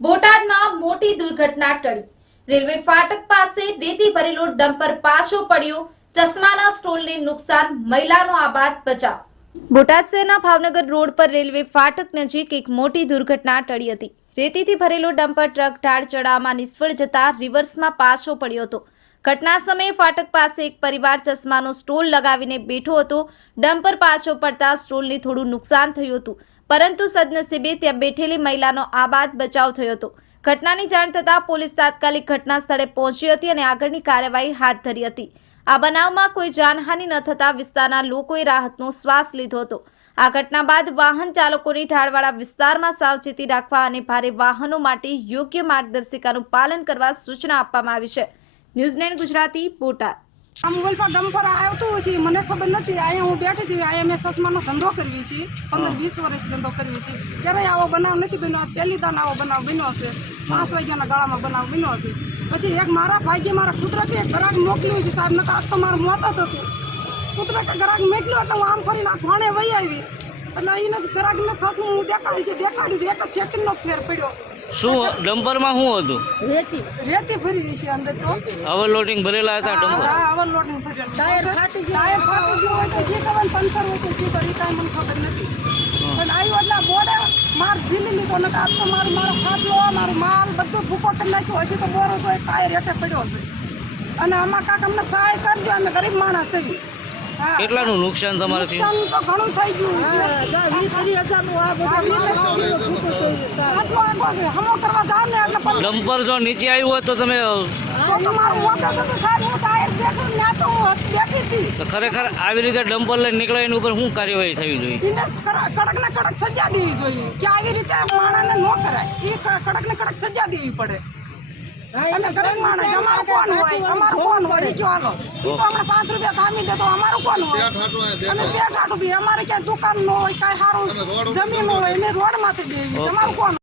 બોટાદમાં મોટી દુર્ઘટના ટળી। રેલવે ફાટક પાસે રેતી ભરેલો ડમ્પર પાછો પડ્યો, ચશ્માના સ્ટોલને નુકસાન, મહિલાનો આબાદ બચાવ। બોટાદ શહેરના ભાવનગર રોડ પર રેલવે ફાટક નજીક એક મોટી દુર્ઘટના ટળી હતી। રેતીથી ભરેલો ડમ્પર ટ્રક ઢાળ ચઢાવવામાં નિષ્ફળ જતા રિવર્સમાં પાછો પડ્યો હતો। ઘટના સમયે ફાટક પાસે એક પરિવાર ચશ્માનો સ્ટોલ લગાવીને બેઠો હતો। ડમ્પર પાછો પડતા સ્ટોલને થોડું નુકસાન થયું હતું, પરંતુ સદનસીબે ત્યાં બેઠેલી મહિલાનો આબાદ બચાવ થયો હતો। ઘટનાની જાણ થતાં પોલીસ તાત્કાલિક ઘટના સ્થળે પહોંચી હતી અને આગળની કાર્યવાહી હાથ ધરી હતી। આ બનાવમાં કોઈ જાનહાનિ ન થતા વિસ્તારના લોકોએ રાહતનો શ્વાસ લીધો હતો। આ ઘટના બાદ વાહન ચાલકોની ઢાળવાળા વિસ્તારમાં સાવચેતી રાખવા અને ભારે વાહનો માટે યોગ્ય માર્ગદર્શિકાનું પાલન કરવા સૂચના આપવામાં આવી છે। ન્યૂઝ 9 ગુજરાતી બોટાદ। આમ ઓલપા ડમ્પર આવ્યો તો છે, મને ખબર નથી। અહીંયા હું બેઠી હતી, અહીંયા મેં ચશ્માનો ધંધો કરવી છે, 15-20 વર્ષ ધંધો કરવી છે, ત્યારે આવો બનાવ નથી બન્યો। પહેલી દાન આવો બનાવ બન્યો છે, 5 વાગ્યાના ગાળામાં બનાવ બન્યો છે। પછી એક મારા ભાગ્યે મારા કુદરતે એક ગ્રાહક મોકલ્યું છે સાહેબ, નકા આજ તો મારું મોત જ હતું। કુદરતે ગ્રાહક મોકલ્યો એટલે હું આમ ફરીને ભાણે વહી આવી, એટલે એને ગ્રાહકને ચશ્મું હું દેખાડી એક જ સેકન્ડનો ફેર પડ્યો। શું ડમ્પરમાં શું હતું? રેતી ભરી છે અંદર તો, ઓવરલોડિંગ ભરેલા હતા ડમ્પર? હા, ઓવરલોડિંગ ભરેલું। ટાયર ફાટી ગયું હોય તો જે ખબર, પંચર હોય તો જે કરી કાંઈ મને ખબર નથી, પણ આવ્યું એટલે બોર્ડે માર ઝીલી લીધો ને આજ તો મારો ખાટલો, મારો માલ બધું ભૂકો કરી નાખ્યો। હજી તો બોરો તો એક ટાયર હેઠે પડ્યો છે, અને આમાં કાંક અમને સહાય કરજો, અમે ગરીબ માણસ છીએ। કેટલાનું નુકસાન તમારે થયું? નુકસાન તો ઘણું થઈ ગયું છે, 20-30,000 હમો કરવા જાવ ને એટલે ડમ્પર જો નીચે આવ્યું હોય તો તમે મારું મોત હતું સાહેબ, હું ટાયર બેઠું ના તો હું બેઠી હતી। તો ખરેખર આવી રીતે ડમ્પર લઈને નીકળે એની ઉપર શું કાર્યવાહી થવી જોઈએ? એને કડક ને કડક સજા દેવી જોઈએ કે આવી રીતે માણસને ન કરાય, એ કડક ને કડક સજા દેવી પડે। અમે ગરીબ માણસ, અમારું કોણ હોય, એ જો હાલો, એ તો હમણાં 5 રૂપિયા ધામી દે તો અમારું કોણ હોય? અમે પેટ હાટું બી, અમારે ક્યાંય દુકાન ન હોય, કાંઈ સારું જમીન હોય, અમે રોડ માંથી દેવી, અમારું કોણ?